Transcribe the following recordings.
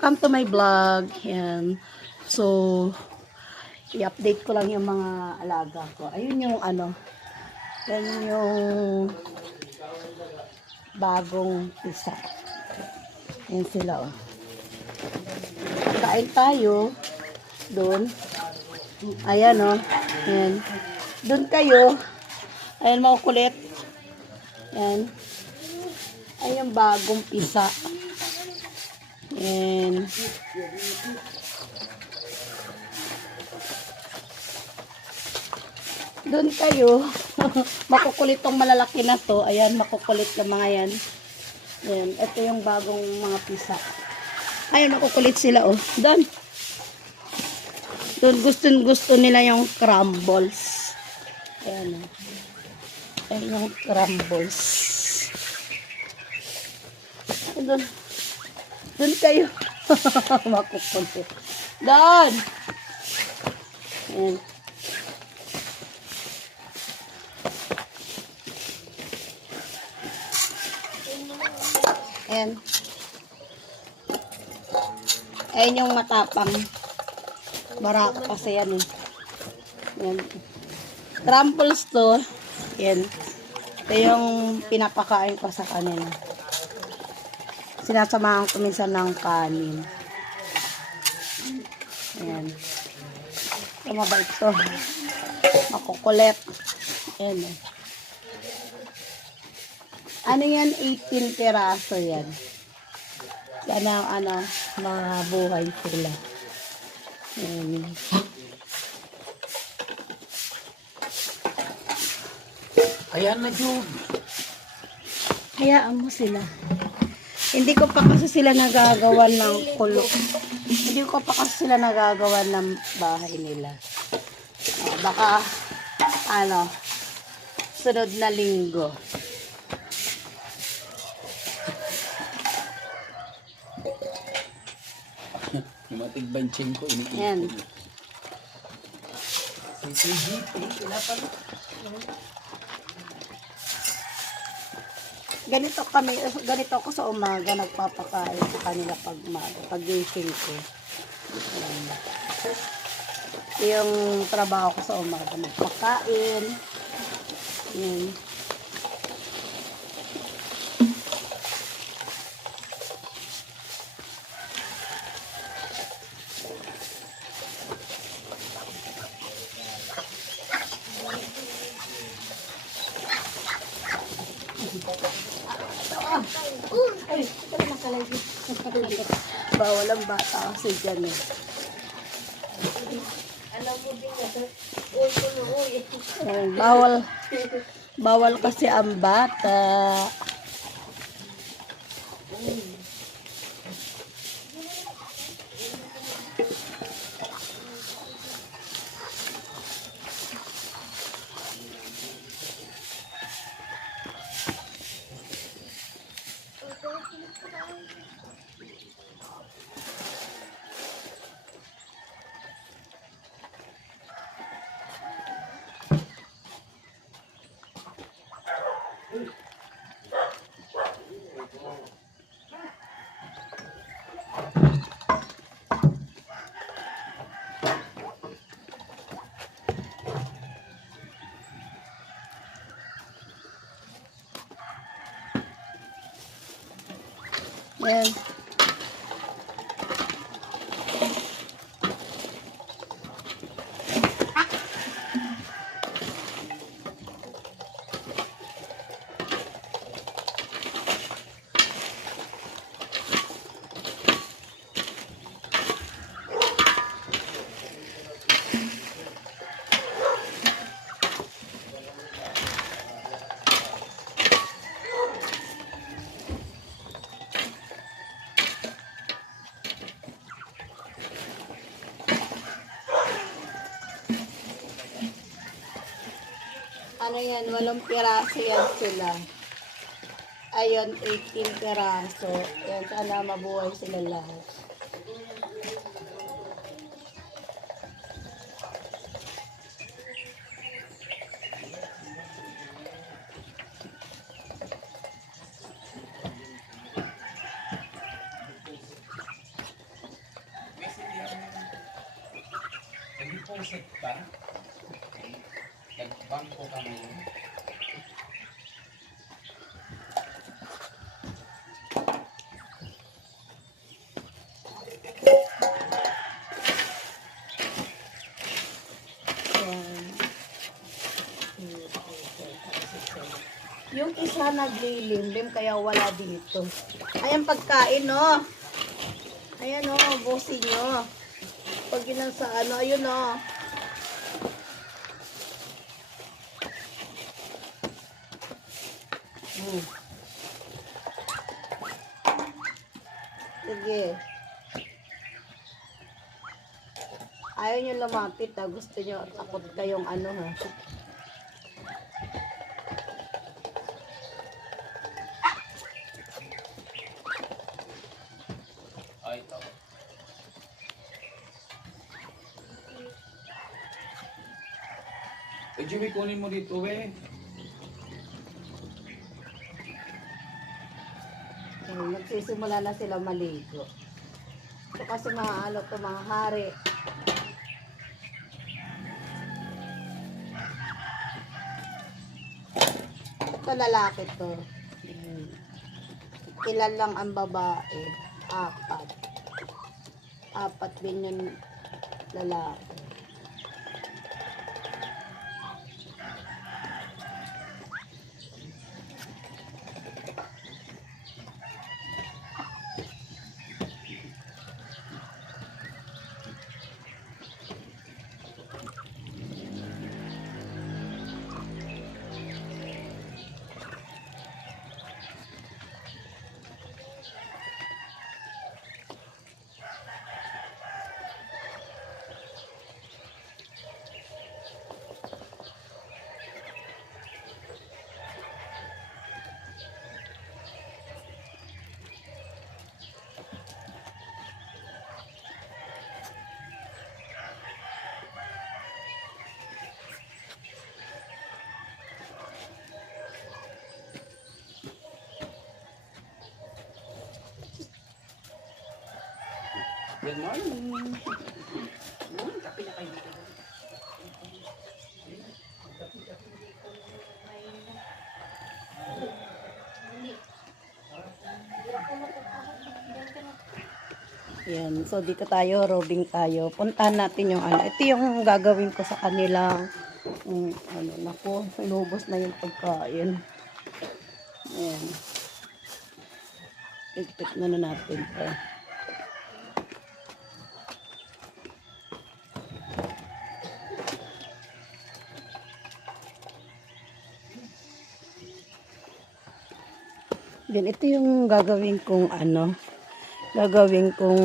welcome to my vlog. Yan. So, i-update ko lang yung mga alaga ko. Ayun yung ano, yan yung bagong isa. Yan sila, oh. Kain tayo. Doon. Ayan, oh. Yan. Doon kayo. Ayan, makukulit. Yan. Ayan yung bagong pisa. Yan. Doon kayo. Makukulit tong malalaki na to. Ayan, makukulit na mga yan. Ayan, ito yung bagong mga pisa. Ayan, makukulit sila, oh. Doon. Doon, gusto nila yung crumbles. Ayan, oh. Ayan yung crumbles. Doon. Doon kayo. Makukulit. Doon. Ayan. Ayan. Ayan yung matapang. Baraka kasi yan eh. Ayan. Crumples to. Ayan. Ito yung pinapakain ko sa kanila. Sinasamahan ko minsan ng kanin. Ayan. Ito mabait to. Makukulit. Ayan eh. Ano yan? 18 piraso yan. Sana ano, mga buhay sila. Ayan. Ayan na, Jun. Hayaan mo sila. Hindi ko pa kasi sila nagagawan ng kulo. Hindi ko pa kasi sila nagagawan ng bahay nila. Baka, ano, sunod na linggo. Yung matigbanching ko, Ayan. Ganito ako sa umaga, nagpapakain sa kanila pag gising ko. Ayan. Yung trabaho ko sa umaga, magpakain. Ayan. Ay, ito nakalagi. Bawal ang bata kasi dyan eh. Alam mo din na, Bawal kasi ang bata. Yan. Ano yan, 8 piraso yan sila. Ayun, 18 piraso. Yan, sana mabuhay sila lahat. reset pa. Nagbangko kami. Ayan. Yung isa naglilimlim kaya wala dito. Ayan pagkain, no? Ayan, no, busin nyo. Pag yun sa ano, ayun, no. Sige. Ayaw nyo lumapit, ha. Gusto nyo, takot kayong ano, ha. Ay, ito. Eh, Jimmy, kunin mo dito, eh. Nagsisimula na sila maligo. Ito kasi mga ano to, mga hari. Ito lalaki to. Ilan lang ang babae? 4. 4 din yung lalaki. Good morning. Kape na kayo dito. Yan, so dito tayo, robing tayo. Puntahan natin yung ano. Ito yung gagawin ko sa kanila. Ano, naku, inubos na yung pagkain. Ayan. Ipit na natin to. Then, ito yung gagawin kong ano, gagawin kong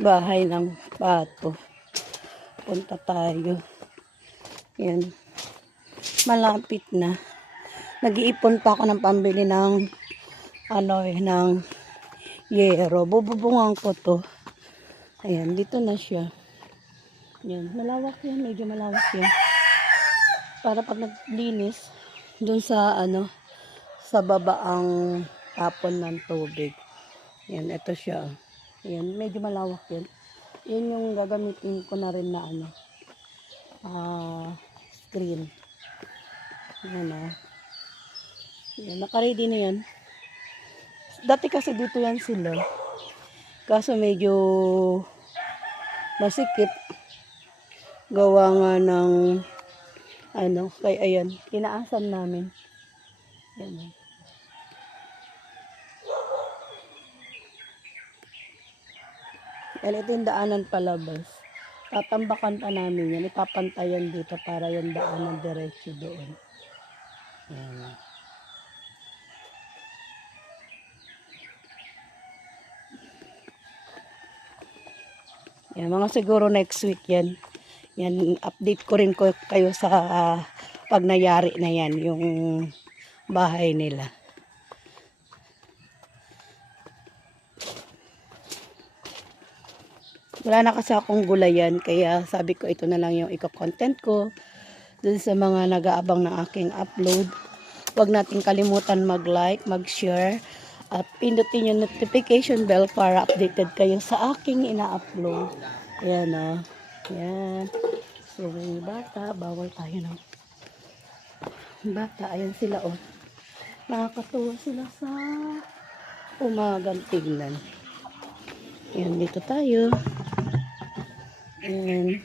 bahay ng pato. Punta tayo. Yan. Malapit na. Nag-iipon pa ako ng pambili ng ano ng yero. Bububungan ko to. Ayan, dito na siya. Yan, malawak yan. Medyo malawak yan. Para pag naglinis, dun sa ano, sa baba ang tapon ng tubig. Yan, ito siya. Yan, medyo malawak yan. Yan yung gagamitin ko na rin na ano, screen. Yan o. Yan, nakaready na yan. Dati kasi dito yan sila. Kaso medyo masikip. Gawa nga ng ano, kaya ayan, tinaasan namin. Yan o. Yan, ito yung daanan palabas. Tatambakan pa namin yan. Ipapantayan dito para yung daanan diretso doon. Yan. Yan, mga siguro next week yan. Yan, update ko rin kayo sa pag nayari na yan, yung bahay nila. Wala na kasi akong gulayan, kaya sabi ko ito na lang yung iko-content ko dun sa mga nag-aabang ng aking upload. Huwag natin kalimutan mag-like, mag-share, at pindutin yung notification bell para updated kayo sa aking ina-upload. Ayan o. Yan. So, yung bata, bawal tayo ng bata. Ayan sila, oh. Nakakatuwa sila sa umagang tignan. Ayan, dito tayo. Ayan.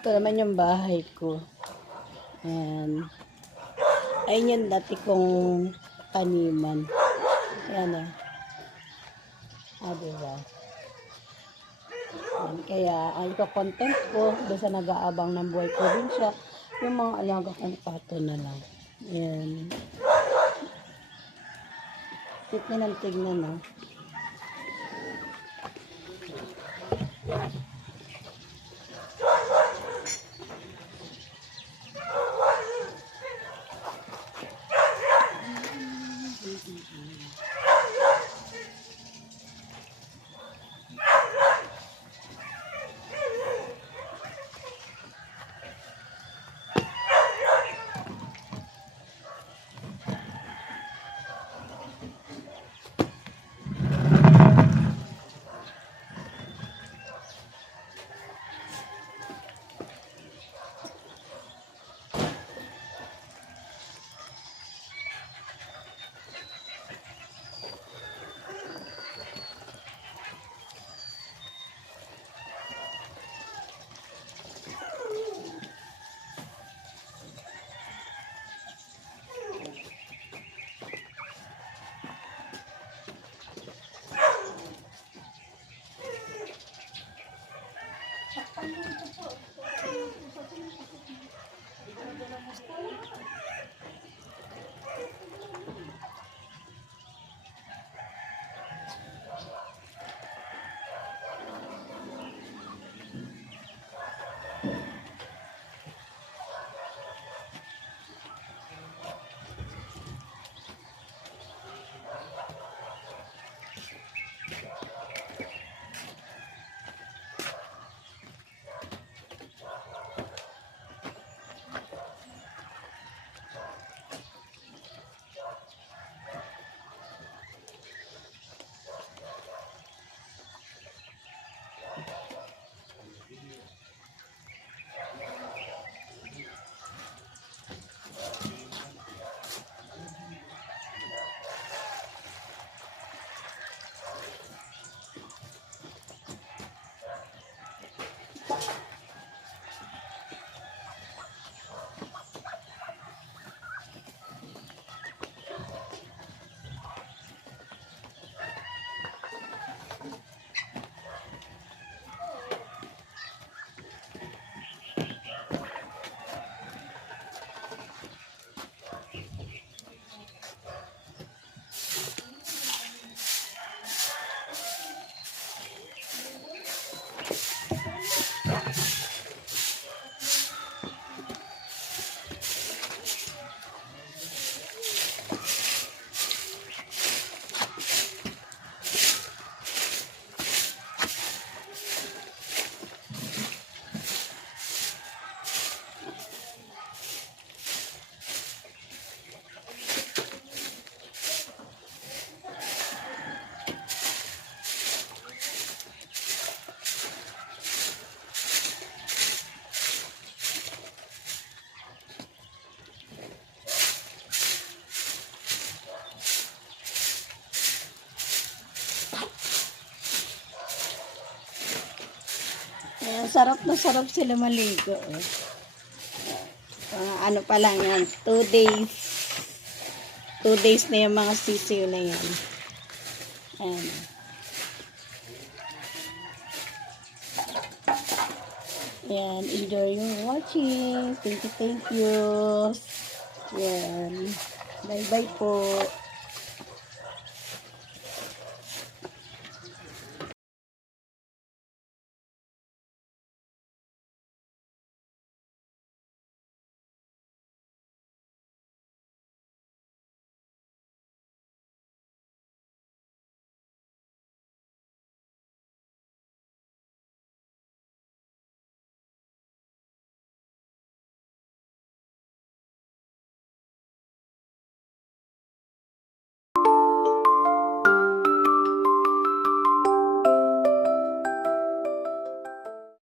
Ito naman yung bahay ko. Ayan. Ayun yung dati kong taniman. Ayan, diba? Ayan, kaya ang content ko doon sa nag-aabang ng buhay probinsya, yung mga alaga kong pato na lang. Ayan. Tignan ang tignan, no? Sarap na sarap sila maligo. Ano pa lang yan, 2 days. 2 days na yung mga sisiw na yan. Ayan. Yan, enjoy your watching. Thank you, thank you. Yan. Bye-bye po.